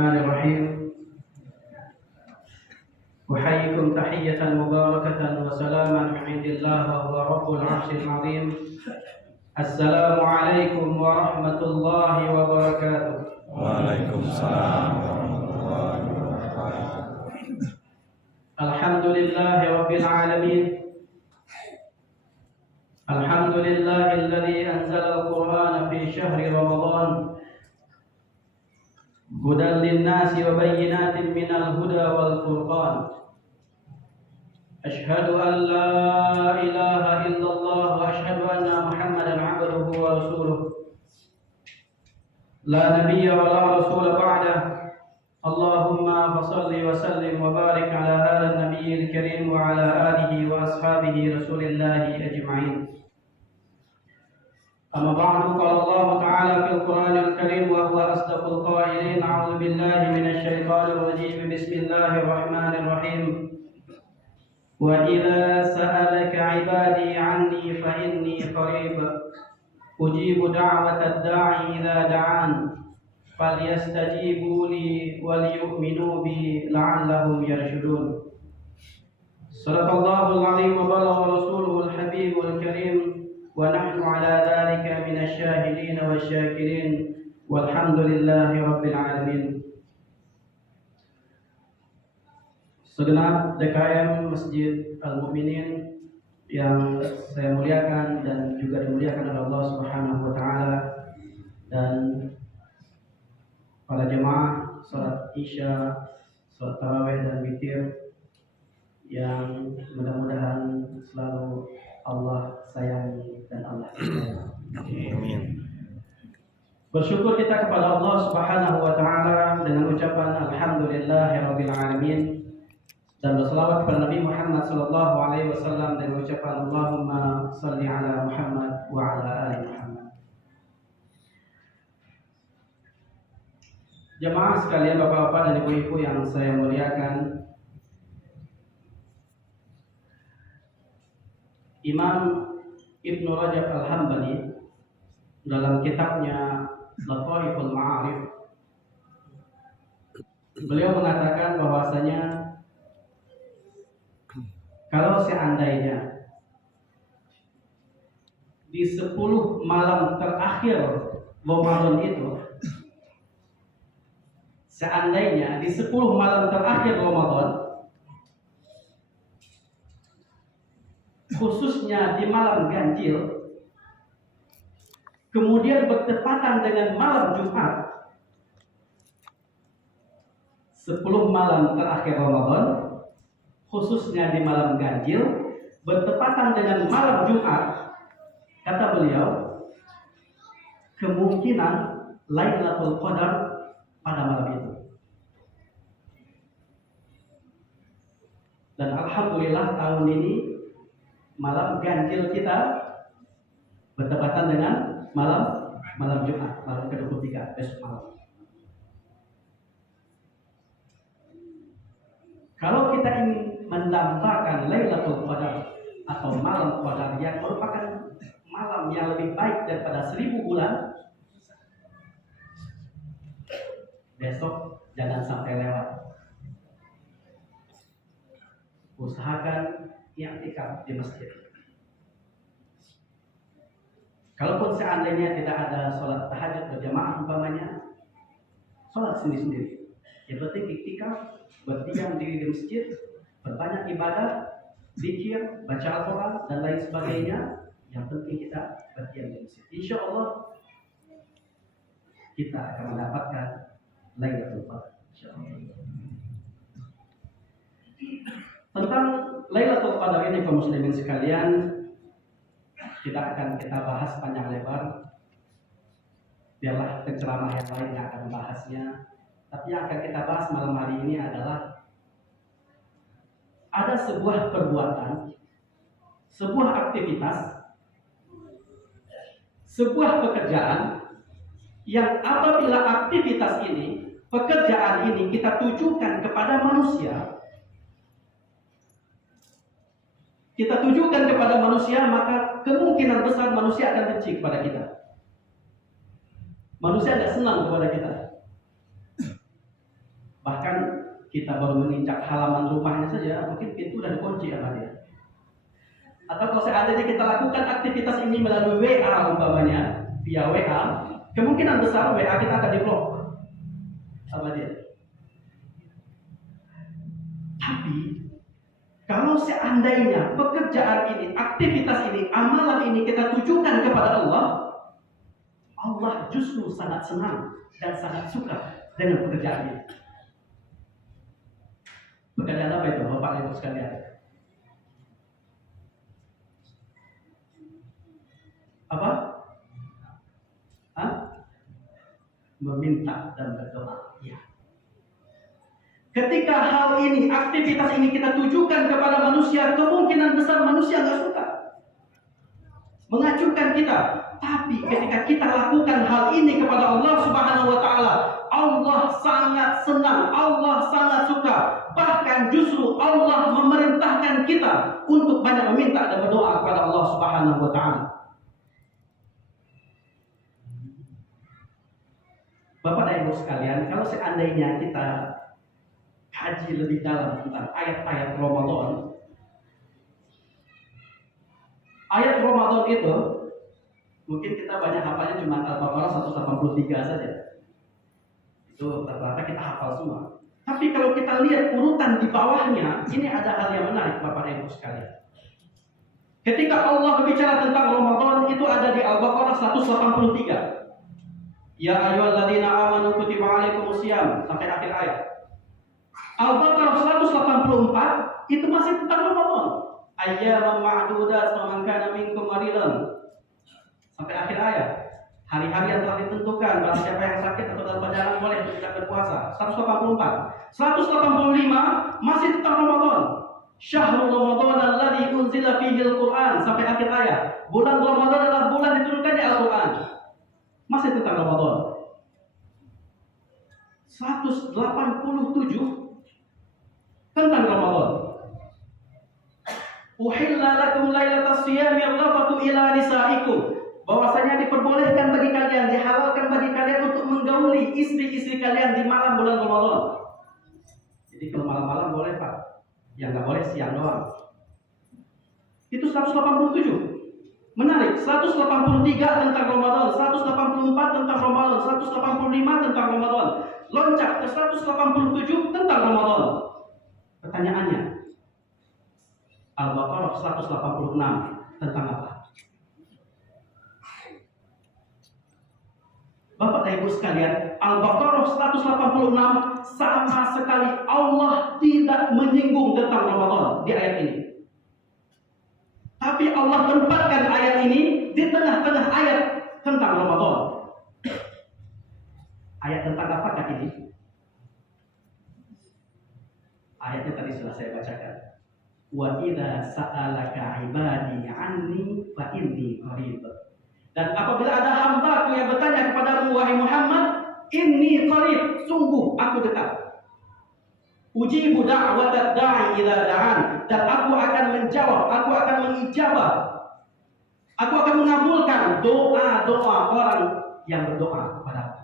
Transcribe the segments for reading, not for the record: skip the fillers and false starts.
الرحمن الرحيم. أحييكم تحية مباركة وسلاما من عند الله وهو رب العرش العظيم. السلام عليكم ورحمة الله وبركاته. وعليكم السلام ورحمة الله وبركاته. الحمد لله رب العالمين. الحمد لله الذي أنزل القرآن في شهر رمضان هدى للناس وبينات من الهدى والفرقان. أشهد أن لا إله إلا الله وأشهد أن محمدا عبده ورسوله لا نبي ولا رسول بعده. اللهم فصل وسلم وبارك على هذا النبي الكريم وعلى آله وأصحابه رسول الله أجمعين. أما بعد، قال الله تعالى في القرآن الكريم وهو أصدق القائلين: أعوذ بالله من الشيطان الرجيم. بسم الله الرحمن الرحيم. وإذا سألك عبادي عني فإني قريب أجيب دعوة الداعي إذا دعان فليستجيبوا لي وليؤمنوا بي لعلهم يرشدون. صدق الله العظيم وبلغ رسوله الحبيب الكريم ونحن على ذلك من الشاهدين والشاكرين والحمد لله رب العالمين. Segenap DKM Masjid Al-Mu'minin yang saya muliakan dan juga dimuliakan oleh Allah Subhanahu wa taala, dan para jemaah salat Isya, salat tarawih dan witir yang mudah-mudahan selalu Allah sayangi dan Allah cintai. Amin. Bersyukur kita kepada Allah Subhanahu wa taala dengan ucapan alhamdulillahirabbil alamin, dan berselawat kepada Nabi Muhammad sallallahu alaihi wasallam dengan ucapan Allahumma shalli ala Muhammad wa ala ali Muhammad. Jemaah sekalian, bapak-bapak dan ibu-ibu yang saya muliakan, Imam Ibnu Rajab Al-Hambali dalam kitabnya Lataiful Ma'arif, beliau mengatakan bahwasanya kalau seandainya di 10 malam terakhir Ramadan itu, seandainya di 10 malam terakhir Ramadan, khususnya di malam ganjil, kemudian bertepatan dengan malam Jumat, 10 malam terakhir Ramadan, khususnya di malam ganjil, bertepatan dengan malam Jumat, kata beliau, kemungkinan Lailatul Qadar pada malam itu. Dan alhamdulillah tahun ini malam ganjil kita bertepatan dengan malam Jumat, malam ke-23, besok malam. Kalau kita ingin mendambakan Lailatul Qadar atau malam Qadar yang merupakan malam yang lebih baik daripada 1000 bulan, besok jangan sampai lewat. Usahakan i'tikaf di masjid. Kalaupun seandainya tidak ada sholat tahajud berjamaah umpamanya, sholat sendiri-sendiri. Yang penting i'tikaf, berdiam diri di masjid, berbanyak ibadah, zikir, baca Al-Quran dan lain sebagainya. Yang penting kita berdiam di masjid. Insya Allah kita akan mendapatkan Lailatul Qadar. Tentang Lailatul Qadar ini, kaum muslimin sekalian, tidak akan kita bahas panjang lebar. Biarlah penceramah yang lain yang akan membahasnya. Tapi yang akan kita bahas malam hari ini adalah ada sebuah perbuatan, sebuah aktivitas, sebuah pekerjaan yang apabila aktivitas ini, pekerjaan ini kita tujukan kepada manusia, maka kemungkinan besar manusia akan benci kepada kita. Manusia tidak senang kepada kita. Bahkan kita baru menginjak halaman rumahnya saja, mungkin pintu udah dikunci sama dia. Atau kalau seandainya kita lakukan aktivitas ini melalui WA umpamanya, via WA, kemungkinan besar WA kita akan diblok sama dia. Tapi kalau seandainya pekerjaan ini, aktivitas ini, amalan ini kita tujukan kepada Allah, Allah justru sangat senang dan sangat suka dengan pekerjaan ini. Pekerjaan apa itu, Bapak Ibu sekalian? Apa? Hah? Meminta dan berdoa. Ya. Ketika hal ini, aktivitas ini kita tujukan kepada manusia, kemungkinan besar manusia nggak suka, mengacungkan kita. Tapi ketika kita lakukan hal ini kepada Allah Subhanahu wa Ta'ala, Allah sangat senang, Allah sangat suka. Bahkan justru Allah memerintahkan kita untuk banyak meminta dan berdoa kepada Allah Subhanahu wa Ta'ala. Bapak dan Ibu sekalian, kalau seandainya kita kaji lebih dalam tentang ayat-ayat Ramadan. Ayat Ramadan itu mungkin kita banyak hafalnya cuma Al-Baqarah 183 saja. Itu rata-rata kita hafal semua. Tapi kalau kita lihat urutan di bawahnya, ini ada hal yang menarik Bapak dan Ibu sekalian. Ketika Allah berbicara tentang Ramadan, itu ada di Al-Baqarah 183. Ya ayyuhalladzina amanu kutiba alaikumusiyam sampai akhir ayat. Al-Baqarah 184 itu masih tentang Ramadan. Ayyaman ma'dudat faman kana minkum maridan sampai akhir ayat. Hari-hari yang telah ditentukan, barang siapa yang sakit atau dalam perjalanan boleh tidak berpuasa. 184. 185 masih tentang Ramadan. Syahrul Ramadan alladzi unzila fihi al-Qur'an sampai akhir ayat. Bulan Ramadan adalah bulan diturunkannya Al-Qur'an. Masih tentang Ramadan. 187 tentang Ramadan. Uhilla lakum lailatas siyami rafatu ila nisaikum. Bahwasanya diperbolehkan bagi kalian, dihalalkan bagi kalian untuk menggauli istri-istri kalian di malam bulan Ramadan. Jadi kalau malam-malam boleh Pak, yang nggak boleh siang doang. Itu 187. Menarik, 183 tentang Ramadan, 184 tentang Ramadan, 185 tentang Ramadan. Loncat ke 187 tentang Ramadan. Pertanyaannya, Al-Baqarah 186 tentang apa? Bapak dan Ibu sekalian, Al-Baqarah 186 sama sekali Allah tidak menyinggung tentang Ramadan di ayat ini. Tapi Allah tempatkan ayat ini di tengah-tengah ayat tentang Ramadan. Ayat tentang apakah ini? Ayatnya tadi sudah saya bacakan. Wa idza sa'alaka 'ibadi 'anni fa inni qarib. Dan apabila ada hamba-Ku yang bertanya kepadamu wahai Muhammad, inni qarib, sungguh aku dekat. Ujibu da'watad da'i idza da'an, dan aku akan menjawab, aku akan mengijabah. Aku akan mengabulkan doa-doa orang yang berdoa kepadaku.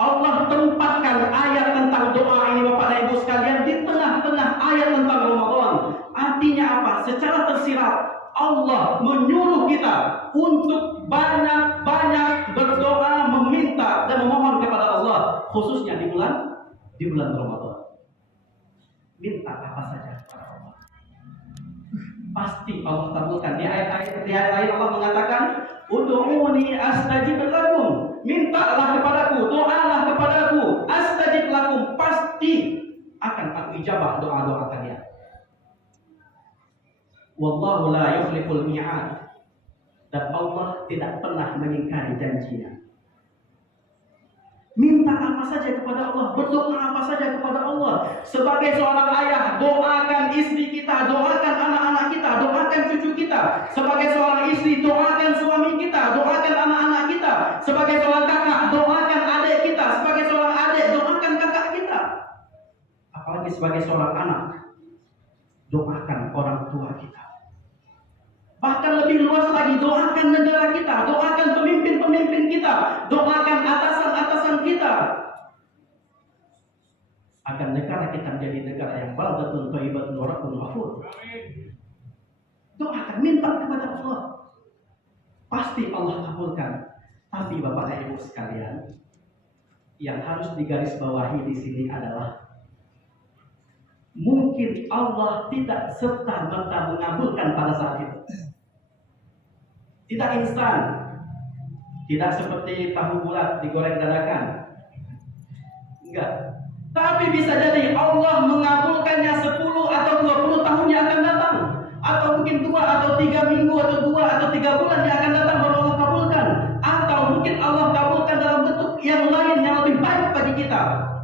Allah tempatkan ayat tentang doa ini Bapak dan Ibu sekalian di tengah-tengah ayat tentang Ramadan. Artinya apa? Secara tersirat Allah menyuruh kita untuk banyak-banyak berdoa, meminta dan memohon kepada Allah, khususnya di bulan Ramadan. Minta apa saja kepada Allah, pasti Allah kabulkan. Di ayat-ayat lain Allah mengatakan, "Ud'uni astajib lakum." Mintalah kepadaku, doalah kepadaku, astajib lakum, pasti akan aku ijabah doa-doa kalian. Wallahu la yukhliful mi'ad. Dan Allah tidak pernah mengingkari janjinya. Minta apa saja kepada Allah, berdoa apa saja kepada Allah. Sebagai seorang ayah, doakan istri kita, doakan anak-anak kita, doakan cucu kita. Sebagai seorang istri, doakan suami kita, doakan anak-anak kita. Sebagai seorang kakak, doakan adik kita. Sebagai seorang adik, doakan kakak kita. Apalagi sebagai seorang anak, doakan orang tua kita. Bahkan lebih luas lagi, doakan negara kita, doakan pemimpin-pemimpin kita, doakan atasan-atasan kita. agar negara kita menjadi negara yang baldatun thayyibatun wa rabbun ghafur. Doakan, minta kepada Allah, pasti Allah kabulkan. Tapi Bapak dan Ibu sekalian, yang harus digarisbawahi di sini adalah mungkin Allah tidak serta-merta mengabulkan pada saat itu. Tidak instan, tidak seperti tahu bulat digoreng dadakan. Enggak. Tapi bisa jadi Allah mengabulkannya 10 atau 20 tahun yang akan datang, atau mungkin 2 atau 3 minggu atau 2 atau 3 bulan yang akan datang baru Allah kabulkan, atau mungkin Allah kabulkan dalam bentuk yang lain yang lebih baik bagi kita.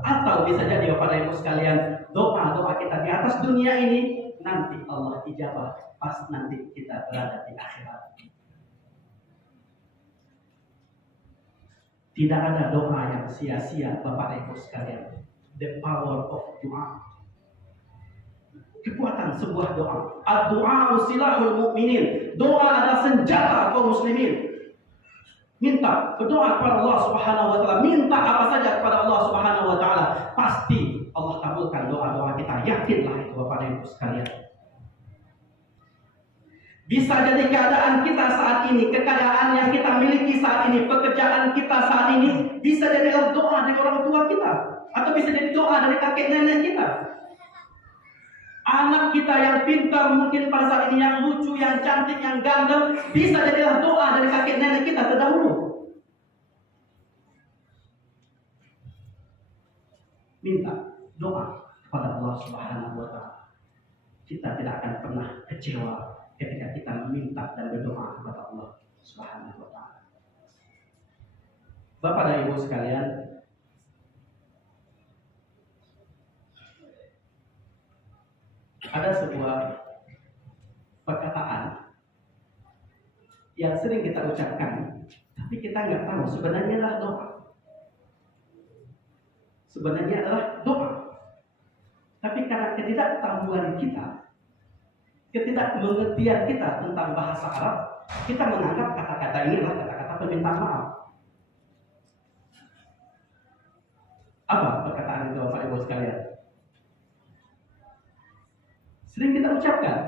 Atau bisa jadi Bapak dan Ibu sekalian, doa-doa kita di atas dunia ini nanti Allah ijabah pas nanti kita berada di akhirat. Tidak ada doa yang sia-sia Bapak dan Ibu sekalian. The power of doa. Kekuatan sebuah doa. Ad-du'a silahul mu'minin. Doa adalah senjata kaum muslimin. Minta, berdoa kepada Allah Subhanahu wa taala, minta apa saja kepada Allah Subhanahu wa taala, pasti Allah kabulkan doa-doa kita. Yakinlah itu Bapak dan Ibu sekalian. Bisa jadi keadaan kita saat ini, kekayaan yang kita miliki saat ini, pekerjaan kita saat ini, bisa jadi doa dari orang tua kita, atau bisa jadi doa dari kakek nenek kita. Anak kita yang pintar mungkin pada saat ini, yang lucu, yang cantik, yang ganteng, bisa jadi doa dari kakek nenek kita terdahulu. Minta doa kepada Allah Subhanahu wa taala. Kita tidak akan pernah kecewa ketika kita meminta dan berdoa kepada Allah Subhanahu wa taala. Bapak dan Ibu sekalian, ada sebuah perkataan yang sering kita ucapkan, tapi kita nggak tahu sebenarnya adalah doa. Sebenarnya adalah doa. Tapi karena ketidaktahuan kita, ketidakmengertian kita tentang bahasa Arab, kita menganggap kata-kata ini adalah kata-kata permintaan maaf. Apa perkataan itu Bapak Ibu sekalian? Sering kita ucapkan,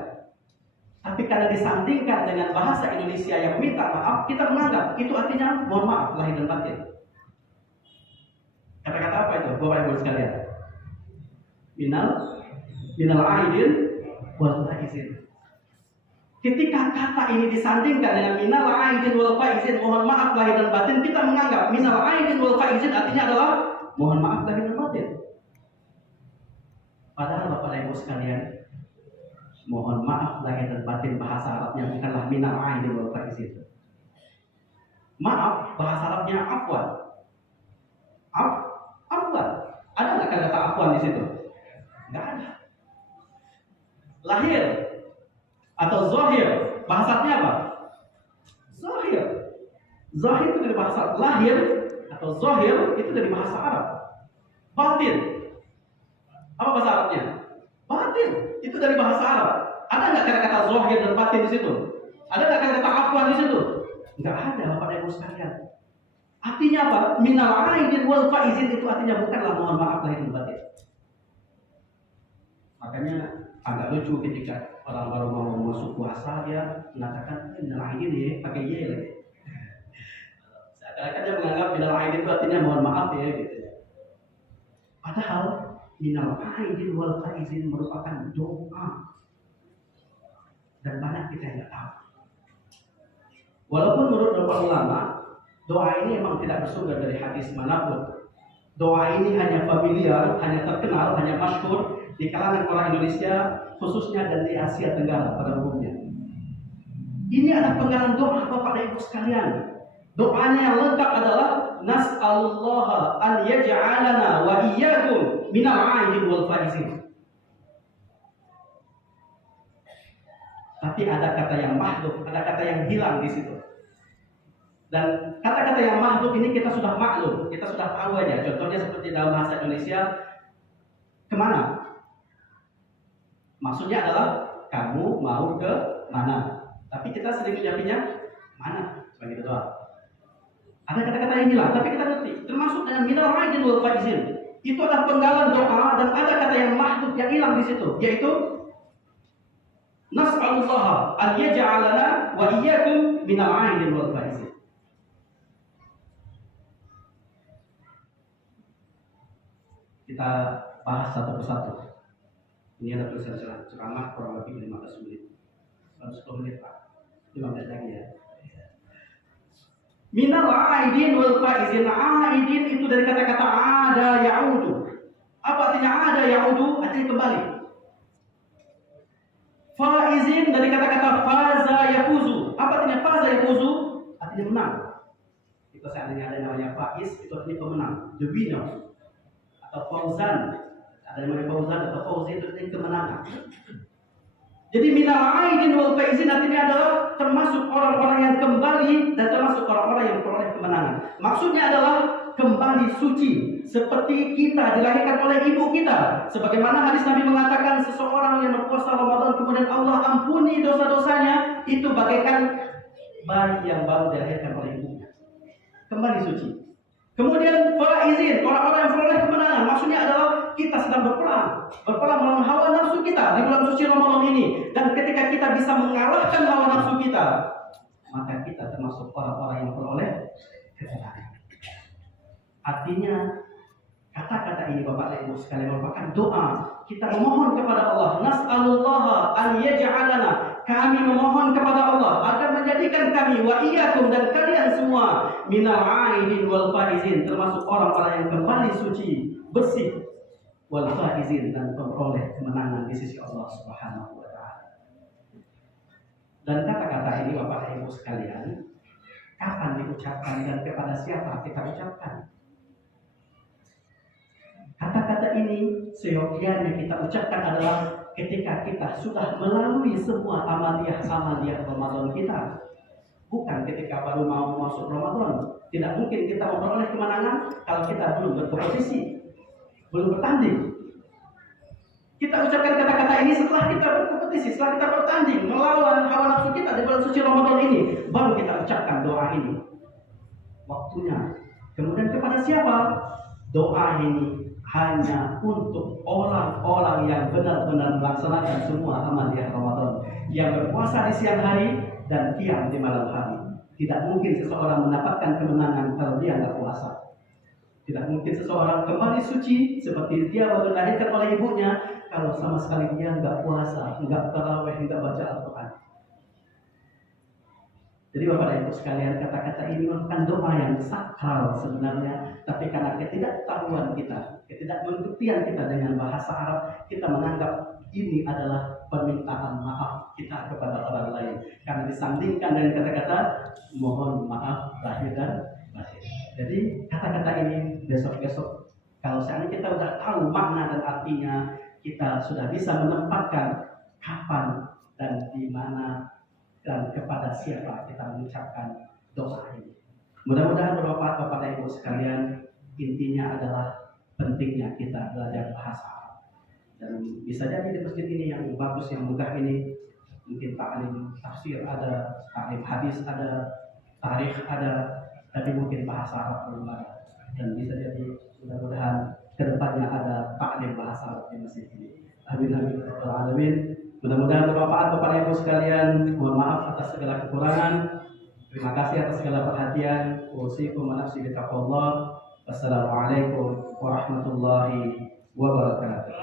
tapi karena disandingkan dengan bahasa Indonesia yang minta maaf, kita menganggap itu artinya mohon maaf lahir dan batin. Kata-kata apa itu Bapak Ibu sekalian? Minal aidin wal faizin. Ketika kata ini disandingkan dengan minal aidin wal faizin, mohon maaf lahir dan batin, kita menganggap minal aidin wal faizin artinya adalah mohon maaf lahir dan batin. Padahal Bapak dan Ibu sekalian, mohon maaf lahir dan batin bahasa Arabnya bukanlah minal aidin wal faizin. Maaf bahasa Arabnya afwan. Afwan. Ada nggak kata afwan di situ? Nggak ada. Lahir atau zahir, bahasanya apa? Zahir. Zahir itu dari bahasa lahir atau zahir itu dari bahasa Arab. Batin. Apa bahasa Arabnya? Batin. Itu dari bahasa Arab. Ada nggak kata-kata zahir dan batin di situ? Ada nggak kata-kata afwan di situ? Nggak ada Bapak dan Ibu sekalian. Artinya apa? Minal aidin wal faizin itu artinya bukanlah mohon maaf lahir dan batin. Makanya agak lucu ketika orang baru mau masuk puasa dia mengatakan minal aidin ya, pakai ye lagi. Seakan-akan dia menganggap minal aidin itu artinya mohon maaf ya gitu. Padahal minal aidin wal faizin merupakan doa. Dan banyak kita yang tidak tahu. Walaupun menurut beberapa ulama, doa ini memang tidak bersumber dari hadis manapun. Doa ini hanya familiar, hanya terkenal, hanya masyhur di kalangan orang Indonesia, khususnya dan di Asia Tenggara pada umumnya. Ini adalah penggalan doa Bapak dan Ibu sekalian. Doanya yang lengkap adalah nas'alullaha an yaj'alana wa iyyakum minal aidin wal faizin. Tapi ada kata yang mahdhuf, ada kata yang hilang di situ. Dan kata-kata yang mahdhuf ini kita sudah maklum, kita sudah tahu aja. Contohnya seperti dalam bahasa Indonesia, kemana? Maksudnya adalah kamu mau ke mana? Tapi kita sering ucapinnya mana? Begitu doang. Ada kata-kata yang hilang, tapi kita ngerti. Termasuk dengan minal aidin wal faizin. Itu adalah penggalan doa dan ada kata yang mahdhuf yang hilang di situ, yaitu nas'alullah an yaj'alana wa iyyakum minal 'aidin wal faizin. Kita bahas satu persatu. Ini ada tulisan ceramah kurang lebih 15 menit. Baru 10 menit Pak. 5 menit lagi ya. Minal aidin wal faizin. Aidin itu dari kata-kata ada ya'udu. Apa artinya ada ya'udu? Artinya kembali. Faizin dari kata-kata faza yafuzu. Apa artinya faza yafuzu? Artinya menang. Itu seandainya ada namanya faiz, itu artinya pemenang, the winner. Atau fauzan, ada namanya fauzan atau fauzi, itu artinya kemenangan. Jadi minal aidin wal faizin artinya adalah termasuk orang-orang yang kembali dan termasuk orang-orang yang peroleh kemenangan. Maksudnya adalah kembali suci seperti kita dilahirkan oleh ibu kita. Sebagaimana hadis Nabi mengatakan seseorang yang berpuasa Ramadan kemudian Allah ampuni dosa-dosanya, itu bagaikan bayi yang baru dilahirkan oleh ibunya. Kembali suci. Kemudian faizin, orang-orang yang peroleh kemenangan, maksudnya adalah kita sedang berperang melawan hawa nafsu kita di bulan suci Ramadan ini. Dan ketika kita bisa mengalahkan hawa nafsu kita, maka kita termasuk orang-orang yang peroleh kemenangan. Artinya kata-kata ini Bapak dan Ibu sekalian merupakan doa. Kita memohon kepada Allah, nas'alullah an yaj'alana, kami memohon kepada Allah agar menjadikan kami wa iyyakum dan kalian semua minal aidin wal faizin, termasuk orang-orang yang kembali suci, bersih, wal faizin, dan memperoleh kemenangan di sisi Allah Subhanahu wa taala. Dan kata-kata ini Bapak dan Ibu sekalian, kapan diucapkan dan kepada siapa kita ucapkan? Kata-kata ini seyogianya kita ucapkan adalah ketika kita sudah melalui semua amaliyah Ramadan kita. Bukan ketika baru mau masuk Ramadan. Tidak mungkin kita memperoleh kemenangan kalau kita belum berkompetisi, belum bertanding. Kita ucapkan kata-kata ini setelah kita berkompetisi, setelah kita bertanding melawan hawa nafsu kita di bulan suci Ramadan ini, baru kita ucapkan doa ini. Waktunya. Kemudian kepada siapa? Doa ini hanya untuk orang-orang yang benar-benar melaksanakan semua amaliyah Ramadan, yang berpuasa di siang hari dan qiyam di malam hari. Tidak mungkin seseorang mendapatkan kemenangan kalau dia nggak puasa. Tidak mungkin seseorang kembali suci seperti dia baru dilahirkan oleh ibunya kalau sama sekali dia nggak puasa, nggak tarawih, nggak baca Al-Quran. Jadi Bapak dan Ibu sekalian, kata-kata ini merupakan doa yang sakral sebenarnya, tapi karena ketidaktahuan kita, ketidakmengertian kita dengan bahasa Arab, kita menganggap ini adalah permintaan maaf kita kepada orang lain. Karena disandingkan dengan kata-kata mohon maaf lahir dan batin. Jadi kata-kata ini besok-besok, kalau seandainya kita sudah tahu makna dan artinya, kita sudah bisa menempatkan kapan dan di mana dan kepada siapa kita mengucapkan doa ini. Mudah-mudahan bermanfaat kepada Ibu sekalian. Intinya adalah pentingnya kita belajar bahasa Arab. Dan bisa jadi di masjid ini yang bagus, yang megah ini, mungkin ta'lim tafsir ada, ta'lim hadis ada, tarikh ada, tapi mungkin bahasa Arab belum ada. Dan bisa jadi mudah-mudahan kedepannya ada ta'lim bahasa Arab di masjid ini. Amin amin ya rabbal alamin. Mudah-mudahan bermanfaat kepada Ibu sekalian. Mohon maaf atas segala kekurangan. Terima kasih atas segala perhatian. Usikum wa nafsi bitaqwallah. Wassalamualaikum warahmatullahi wabarakatuh.